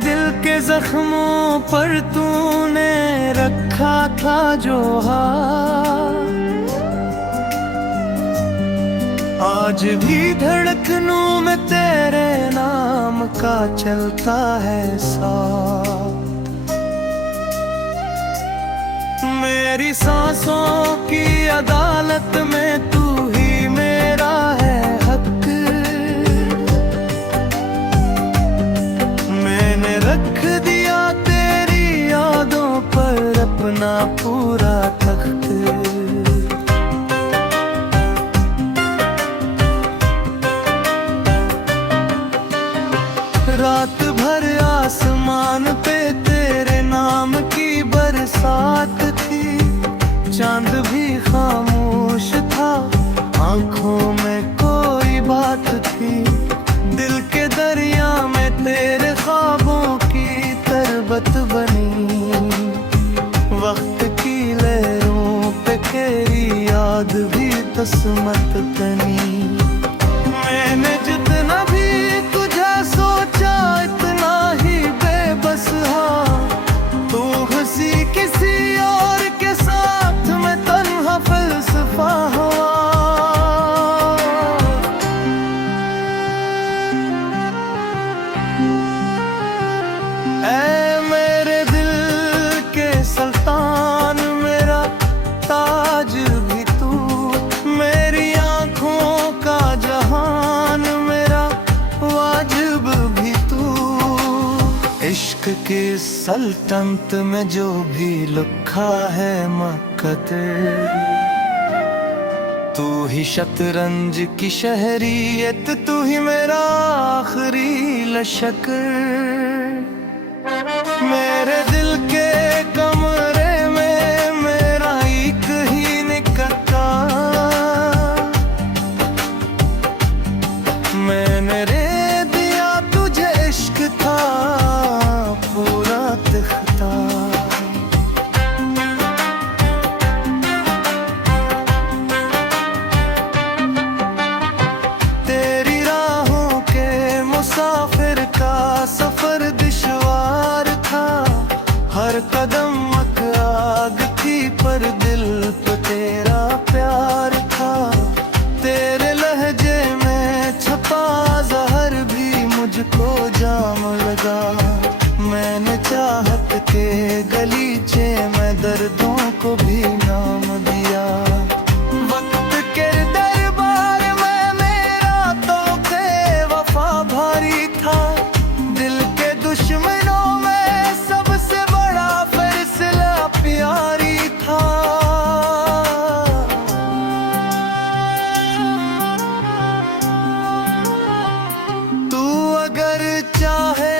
दिल के जख्मों पर तूने रखा था जो हाथ, आज भी धड़कनों में तेरे नाम का चलता है साथ। मेरी सांसों की अदालत में तू ही मेरा है हक, मैंने रख दिया तेरी यादों पर अपना पूरा तख्त। रात भर आसमान पे तेरे नाम की बरसात थी, चांद भी खामोश था, आंखों में कोई बात थी। दिल के दरिया में तेरे ख्वाबों की तरबत बनी, वक्त की लहरों पे तेरी याद भी तस्मत तनी। मैंने जितना भी तुझे सोचा इतना ही बेबस हाँ, तू हंसी किसी और के साथ मैं तन्हा फलसफा हुआ। ऐ मेरे दिल के सुल्तान, मेरा ताज भी तू, मेरी आंखों का जहान, मेरा वाजिब भी तू। इश्क की सल्तनत में जो भी लिखा है मकदर, तू ही शतरंज की शहरियत, तू ही मेरा आखिरी लश्कर। मेरे दिल के कमरे में मेरा एक ही निकलता, मैंने रे दिया तुझे इश्क था पूरा दिखता। तेरी राहों के मुसाफिर का सफर दुश्वार था, हर कदम आग थी पर दिल पे तेरा प्यार था। तेरे लहजे में छपा जहर भी मुझको जाम लगा, मैंने चाहत के गलीचे में दर्दों को भी नाम दिया। वक्त के दरबार में मेरा तो वफा भारी था, दिल के दुश्मनों में सबसे बड़ा फैसला प्यारी था। तू अगर चाहे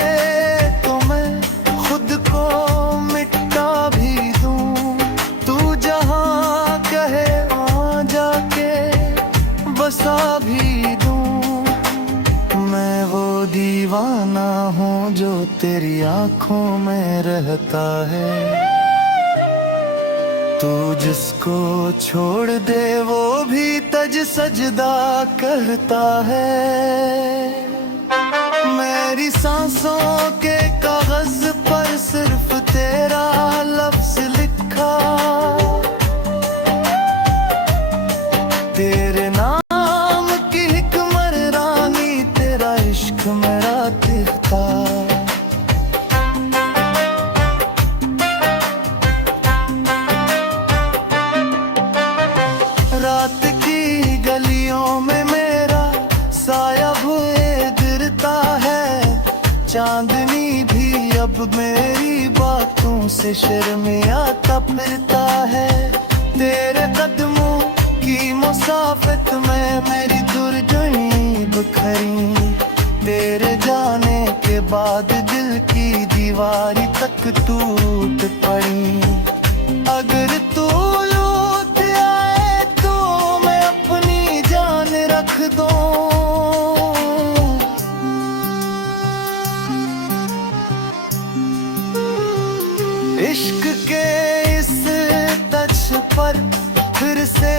तो मैं खुद को मिटा भी दूं, तू जहां कहे वहां जाके बसा भी दूं। मैं वो दीवाना हूँ जो तेरी आंखों में रहता है, तू जिसको छोड़ दे वो भी तज सजदा करता है। मेरी सांसों के कागज पर सिर्फ तेरा लफ्ज लिखा, तेरे नाम की हिकमत रानी, तेरा इश्क मेरा दिखता। रात की गलियों में मेरा साया भुए गिरता है, चांदनी भी अब मेरी बातों से शर्मियाता फिरता है। तेरे कदमों की मुसाफत में मेरी दुर्जनी बिखरी, तेरे जाने के बाद दिल की दीवारी तक टूट पड़ी। अगर तू लौट आए तो मैं अपनी जान रख दूं, इश्क के इस तच पर फिर से